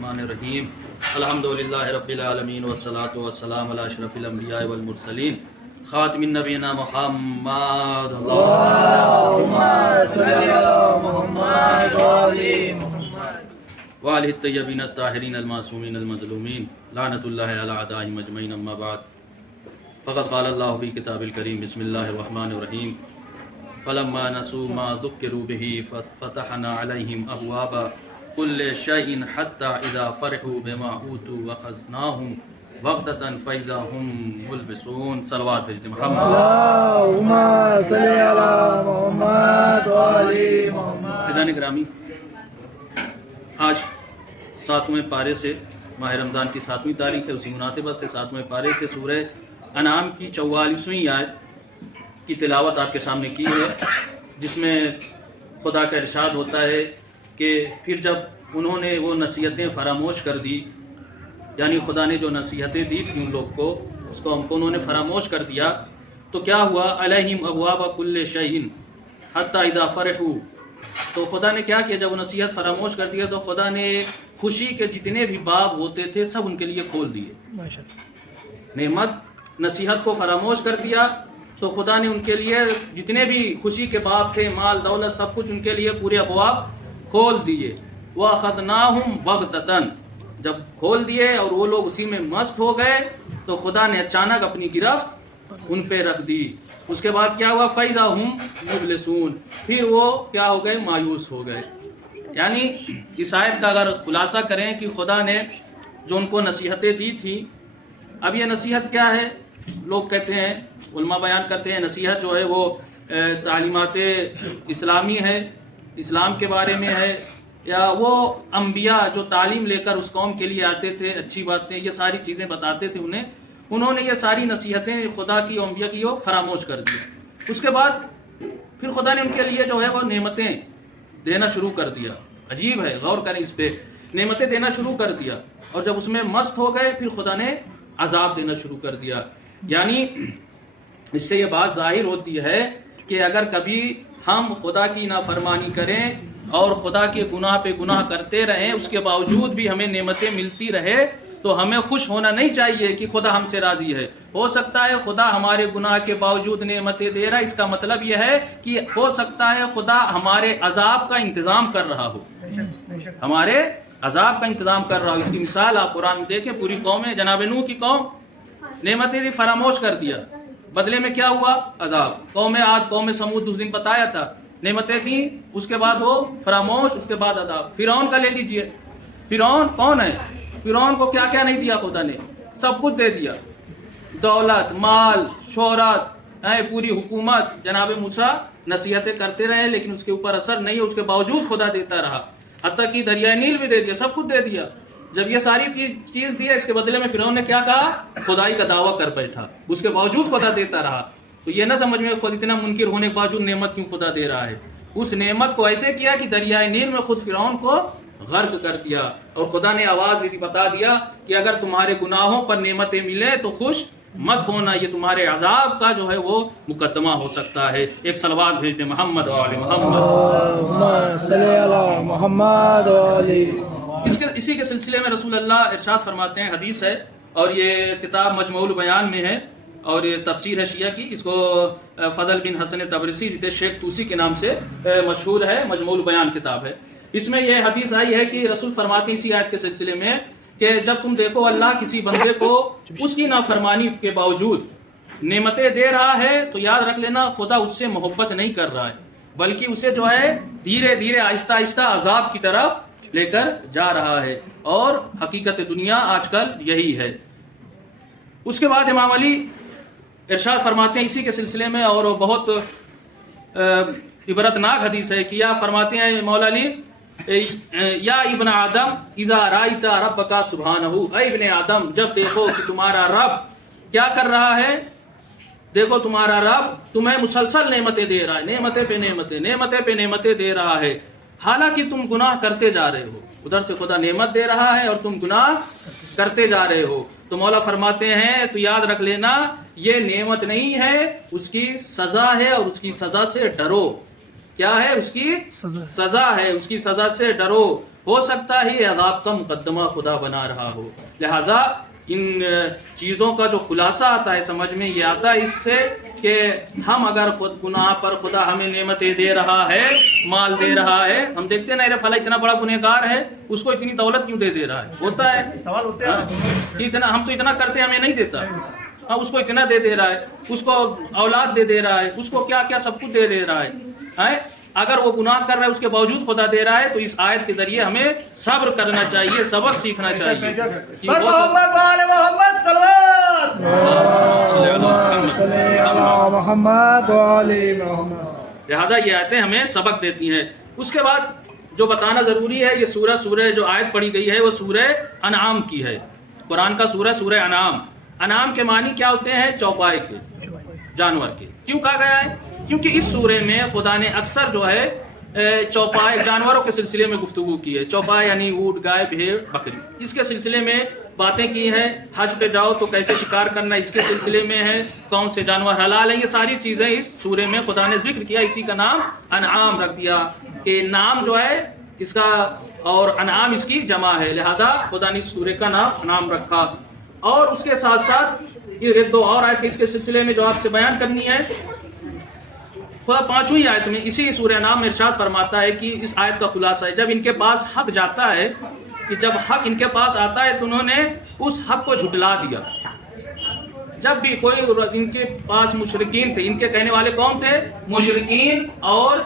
الرحمن الرحیم الحمدللہ رب العالمین والصلاة والسلام علی اشرف الانبیاء والمرسلین خاتم النبینا محمد اللہم صلی علی محمد وعلی محمد وآلہ الطیبین الطاہرین المعصومین المظلومین لعنت اللہ علی اعدائہم اجمعین اما بعد فقد قال اللہ فی کتاب الکریم بسم اللہ الرحمن الرحیم فلما نسوا ما ذکروا به فتحنا علیہم ابواب کل شیء حتی اذا فرحوا بما اوتوا وخذناہم بغتة فاذا ہم ملبسون صلوات بھیج دیں محمد اللہم صلی علی محمد وعلی محمد۔ فدان گرامی، آج 7ویں پارے سے ماہ رمضان کی 7ویں تاریخ ہے، اسی مناسبت سے 7ویں پارے سے سورہ انعام کی 44ویں آیت کی تلاوت آپ کے سامنے کی ہے، جس میں خدا کا ارشاد ہوتا ہے کہ پھر جب انہوں نے وہ نصیحتیں فراموش کر دی، یعنی خدا نے جو نصیحتیں دی تھیں ان لوگ کو، اس کو ہم کو انہوں نے فراموش کر دیا، تو کیا ہوا؟ علیہم ابواب کل شیء حتی اذا فرحوا، تو خدا نے کیا کیا؟ جب وہ نصیحت فراموش کر دیا تو خدا نے خوشی کے جتنے بھی باب ہوتے تھے سب ان کے لیے کھول دیے۔ نعمت نصیحت کو فراموش کر دیا تو خدا نے ان کے لیے جتنے بھی خوشی کے باب تھے، مال دولت سب کچھ ان کے لیے پورے ابواب کھول دیے۔ وَأَخَذْنَاهُمْ بَغْتَةً، جب کھول دیے اور وہ لوگ اسی میں مست ہو گئے تو خدا نے اچانک اپنی گرفت ان پہ رکھ دی۔ اس کے بعد کیا ہوا؟ فَإِذَا هُمْ مُبْلِسُونَ، پھر وہ کیا ہو گئے؟ مایوس ہو گئے۔ یعنی اس آیت کا اگر خلاصہ کریں کہ خدا نے جو ان کو نصیحتیں دی تھیں، اب یہ نصیحت کیا ہے؟ لوگ کہتے ہیں، علماء بیان کرتے ہیں نصیحت جو ہے وہ تعلیمات اسلامی ہے، اسلام کے بارے میں ہے، یا وہ انبیاء جو تعلیم لے کر اس قوم کے لیے آتے تھے، اچھی باتیں یہ ساری چیزیں بتاتے تھے انہوں نے یہ ساری نصیحتیں خدا کی اور انبیاء کی وہ فراموش کر دی۔ اس کے بعد پھر خدا نے ان کے لیے جو ہے وہ نعمتیں دینا شروع کر دیا۔ عجیب ہے، غور کریں اس پہ، نعمتیں دینا شروع کر دیا، اور جب اس میں مست ہو گئے پھر خدا نے عذاب دینا شروع کر دیا۔ یعنی اس سے یہ بات ظاہر ہوتی ہے کہ اگر کبھی ہم خدا کی نافرمانی کریں اور خدا کے گناہ پہ گناہ کرتے رہیں، اس کے باوجود بھی ہمیں نعمتیں ملتی رہے، تو ہمیں خوش ہونا نہیں چاہیے کہ خدا ہم سے راضی ہے۔ ہو سکتا ہے خدا ہمارے گناہ کے باوجود نعمتیں دے رہا ہے، اس کا مطلب یہ ہے کہ ہو سکتا ہے خدا ہمارے عذاب کا انتظام کر رہا ہو، ہمارے عذاب کا انتظام کر رہا ہو۔ اس کی مثال آپ قرآن میں دیکھیں، پوری قوم ہے، جناب نوح کی قوم، نعمتیں دی فراموش کر دیا، بدلے میں کیا ہوا؟ عذاب۔ قوم عاد، قوم سمود اس دن بتایا تھا، نعمتیں دیں، اس کے بعد وہ فراموش، اس کے بعد عذاب۔ فرعون کا لے لیجئے، فرعون کون ہے؟ فرعون کو کیا کیا نہیں دیا خدا نے؟ سب کچھ دے دیا، دولت، مال، شہرت، پوری حکومت۔ جناب موسیٰ نصیحتیں کرتے رہے لیکن اس کے اوپر اثر نہیں، اس کے باوجود خدا دیتا رہا، حتیٰ کہ دریائے نیل بھی دے دیا، سب کچھ دے دیا۔ جب یہ ساری چیز دیا، اس کے بدلے میں فرعون نے کیا کہا؟ خدائی کا دعویٰ کر بیٹھا، اس کے باوجود خدا دیتا رہا۔ تو یہ نہ سمجھ میں خود اتنا منکر ہونے کے باوجود نعمت کیوں خدا دے رہا ہے؟ اس نعمت کو ایسے کیا کہ دریائے نیل میں خود فرعون کو غرق کر دیا، اور خدا نے آواز یہ بتا دیا کہ اگر تمہارے گناہوں پر نعمتیں ملے تو خوش مت ہونا، یہ تمہارے عذاب کا جو ہے وہ مقدمہ ہو سکتا ہے۔ ایک صلوات بھیج دیں محمد وعلی محمد۔ اللہم صلی علی محمد وعلی۔ اسی کے سلسلے میں رسول اللہ ارشاد فرماتے ہیں، حدیث ہے، اور یہ کتاب مجموع البیان میں ہے، اور یہ تفسیر ہے شیعہ کی، اس کو فضل بن حسن تبرسی جسے شیخ توسی کے نام سے مشہور ہے، مجموع البیان کتاب ہے۔ اس میں یہ حدیث آئی ہے کہ رسول فرماتے ہیں اسی آیت کے سلسلے میں کہ جب تم دیکھو اللہ کسی بندے کو اس کی نافرمانی کے باوجود نعمتیں دے رہا ہے تو یاد رکھ لینا خدا اس سے محبت نہیں کر رہا ہے، بلکہ اسے جو ہے دھیرے دھیرے آہستہ آہستہ عذاب کی طرف لے کر جا رہا ہے، اور حقیقت دنیا آج کل یہی ہے۔ اس کے بعد امام علی ارشاد فرماتے ہیں اسی کے سلسلے میں، اور بہت عبرتناک حدیث ہے کہ یا فرماتے ہیں مولا علی، یا ابن آدم اذا رأیت ربک سبحانہ، اے ابن آدم جب دیکھو کہ تمہارا رب کیا کر رہا ہے، دیکھو تمہارا رب تمہیں مسلسل نعمتیں دے رہا ہے، نعمتیں پہ نعمتیں، نعمتیں پہ نعمتیں دے رہا ہے، حالانکہ تم گناہ کرتے جا رہے ہو۔ ادھر سے خدا نعمت دے رہا ہے اور تم گناہ کرتے جا رہے ہو، تو مولا فرماتے ہیں تو یاد رکھ لینا یہ نعمت نہیں ہے، اس کی سزا ہے، اور اس کی سزا سے ڈرو۔ کیا ہے؟ اس کی سزا ہے، اس کی سزا سے ڈرو۔ ہو سکتا ہے یہ عذاب کا مقدمہ خدا بنا رہا ہو. لہذا ان چیزوں کا جو خلاصہ آتا ہے سمجھ میں یہ آتا ہے اس سے کہ ہم اگر خود گناہ پر خدا ہمیں نعمتیں دے رہا ہے، مال دے رہا ہے، ہم دیکھتے ہیں نا فلاں اتنا بڑا گنہگار ہے اس کو اتنی دولت کیوں دے رہا ہے، ہوتا ہے سوال ہوتے ہیں اتنا ہم تو اتنا کرتے ہیں ہمیں نہیں دیتا، ہاں اس کو اتنا دے رہا ہے، اس کو اولاد دے رہا ہے، اس کو کیا کیا سب کچھ دے رہا ہے. اگر وہ گناہ کر رہا ہے اس کے باوجود خدا دے رہا ہے تو اس آیت کے ذریعے ہمیں صبر کرنا چاہیے، سبق سیکھنا چاہیے. لہذا یہ آیتیں ہمیں سبق دیتی ہیں. اس کے بعد جو بتانا ضروری ہے، یہ سورہ جو آیت پڑھی گئی ہے وہ سورہ انعام کی ہے. قرآن کا سورہ انعام. انعام کے معنی کیا ہوتے ہیں؟ چوپائے کے، جانور کے. کیوں کہا گیا ہے؟ کیونکہ اس سورے میں خدا نے اکثر جو ہے چوپائے جانوروں کے سلسلے میں گفتگو کی ہے. چوپائے یعنی اونٹ، گائے، بھیڑ، بکری، اس کے سلسلے میں باتیں کی ہیں. حج پہ جاؤ تو کیسے شکار کرنا اس کے سلسلے میں ہے، کون سے جانور حلال ہیں، یہ ساری چیزیں اس سورے میں خدا نے ذکر کیا. اسی کا نام انعام رکھ دیا کہ نام جو ہے اس کا اور انعام اس کی جمع ہے، لہذا خدا نے اس سورے کا نام انعام رکھا. اور اس کے ساتھ ساتھ یہ ایک دو اور آیت اس کے سلسلے میں جو آپ سے بیان کرنی ہے. خدا 5ویں آیت میں اسی سورہ انعام میں ارشاد فرماتا ہے کہ اس آیت کا خلاصہ ہے جب ان کے پاس حق جاتا ہے، کہ جب حق ان کے پاس آتا ہے تو انہوں نے اس حق کو جھٹلا دیا. جب بھی کوئی ان کے پاس مشرکین تھے، ان کے کہنے والے کون تھے؟ مشرکین اور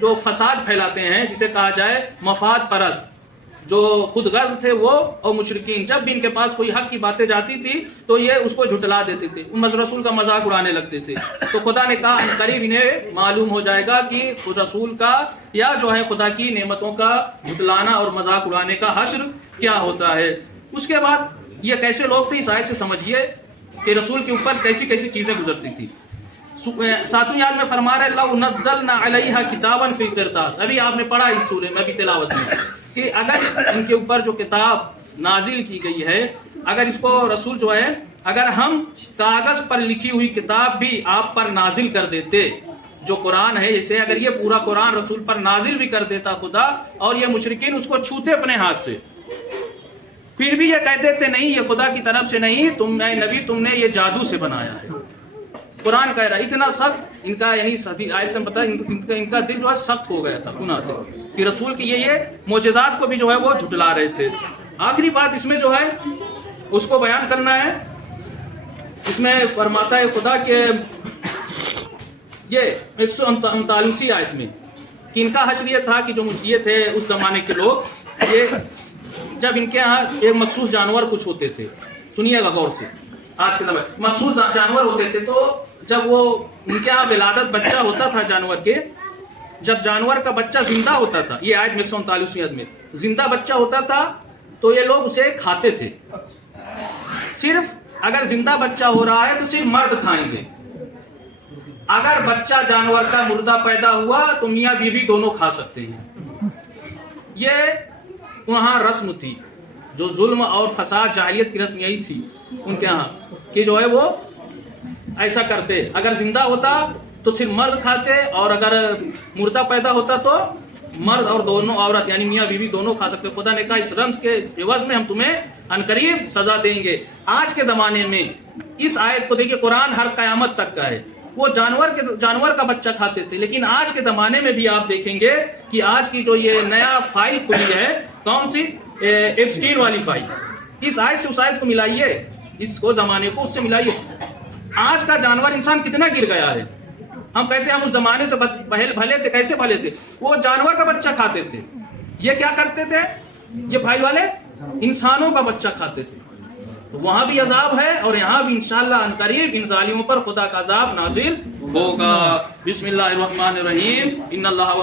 جو فساد پھیلاتے ہیں جسے کہا جائے مفاد پرست، جو خود غرض تھے وہ اور مشرکین. جب بھی ان کے پاس کوئی حق کی باتیں جاتی تھی تو یہ اس کو جھٹلا دیتے تھے، رسول کا مذاق اڑانے لگتے تھے. تو خدا نے کہا قریب انہیں معلوم ہو جائے گا کہ رسول کا یا جو ہے خدا کی نعمتوں کا جھٹلانا اور مذاق اڑانے کا حشر کیا ہوتا ہے. اس کے بعد یہ کیسے لوگ تھے، اس آیت سے سمجھیے کہ رسول کے اوپر کیسی کیسی چیزیں گزرتی تھی. 7ویں آیت میں فرما رہے لَوْ نَزَّلْنَا عَلَيْهَا كِتَابًا فِي قِرْطَاسٍ. ابھی آپ نے پڑھا اس سورے میں ابھی تلاوت میں کہ اگر ان کے اوپر جو کتاب نازل کی گئی ہے، اگر اس کو رسول جو ہے اگر ہم کاغذ پر لکھی ہوئی کتاب بھی آپ پر نازل کر دیتے، جو قرآن ہے اسے اگر یہ پورا قرآن رسول پر نازل بھی کر دیتا خدا اور یہ مشرکین اس کو چھوتے اپنے ہاتھ سے، پھر بھی یہ کہتے تھے نہیں یہ خدا کی طرف سے نہیں، تم اے نبی تم نے یہ جادو سے بنایا ہے. قرآن کہہ رہا ہے اتنا سخت ان کا، یعنی آیت سے پتہ ان کا دل جو ہے سخت ہو گیا تھا گناہ سے کہ رسول کی یہ معجزات کو بھی جو ہے وہ جھٹلا رہے تھے. آخری بات اس میں جو ہے اس کو بیان کرنا ہے. اس میں فرماتا ہے خدا کہ یہ 139 آیت میں کہ ان کا حشر یہ تھا کہ جو یہ تھے اس زمانے کے لوگ، یہ جب ان کے ہاں ایک مخصوص جانور کچھ ہوتے تھے، سنیے گا غور سے، آج کے زمانے مخصوص جانور ہوتے تھے تو جب وہ ان کے ہاں ولادت بچہ ہوتا تھا جانور کے، جب جانور کا بچہ زندہ ہوتا تھا، یہ آیت 139 آیت میں زندہ بچہ ہوتا تھا تو یہ لوگ اسے کھاتے تھے. صرف اگر زندہ بچہ ہو رہا ہے تو صرف مرد کھائیں گے. اگر بچہ جانور کا مردہ پیدا ہوا تو میاں بیوی دونوں کھا سکتے ہیں. یہ وہاں رسم تھی، جو ظلم اور فساد جاہلیت کی رسم یہی تھی ان کے ہاں کہ جو ہے وہ ایسا کرتے. اگر زندہ ہوتا تو صرف مرد کھاتے اور اگر مردہ پیدا ہوتا تو مرد اور دونوں عورت یعنی میاں بیوی دونوں کھا سکتے. خدا نے کہا اس رمز کے عوض میں ہم تمہیں عنقریب سزا دیں گے. آج کے زمانے میں اس آیت کو دیکھیے، قرآن ہر قیامت تک کا ہے. وہ جانور کا بچہ کھاتے تھے، لیکن آج کے زمانے میں بھی آپ دیکھیں گے کہ آج کی جو یہ نیا فائل کھلی ہے، کون سی؟ ایپسٹین والی فائل. اس آیت سے اس آیت کو ملائیے، اس کو زمانے کو اس سے ملائیے. آج کا جانور انسان کتنا گر گیا ہے. ہم کہتے ہیں ہم اس زمانے سے بھلے تھے. کیسے بھلے تھے؟ وہ جانور کا بچہ کھاتے تھے. یہ کیا کرتے تھے؟ یہ فائل والے انسانوں کا بچہ کھاتے تھے. وہاں بھی عذاب ہے اور یہاں بھی انشاءاللہ عنقریب ان ظالموں پر خدا کا عذاب نازل ہوگا. بسم اللہ الرحمن الرحیم. ان اللہ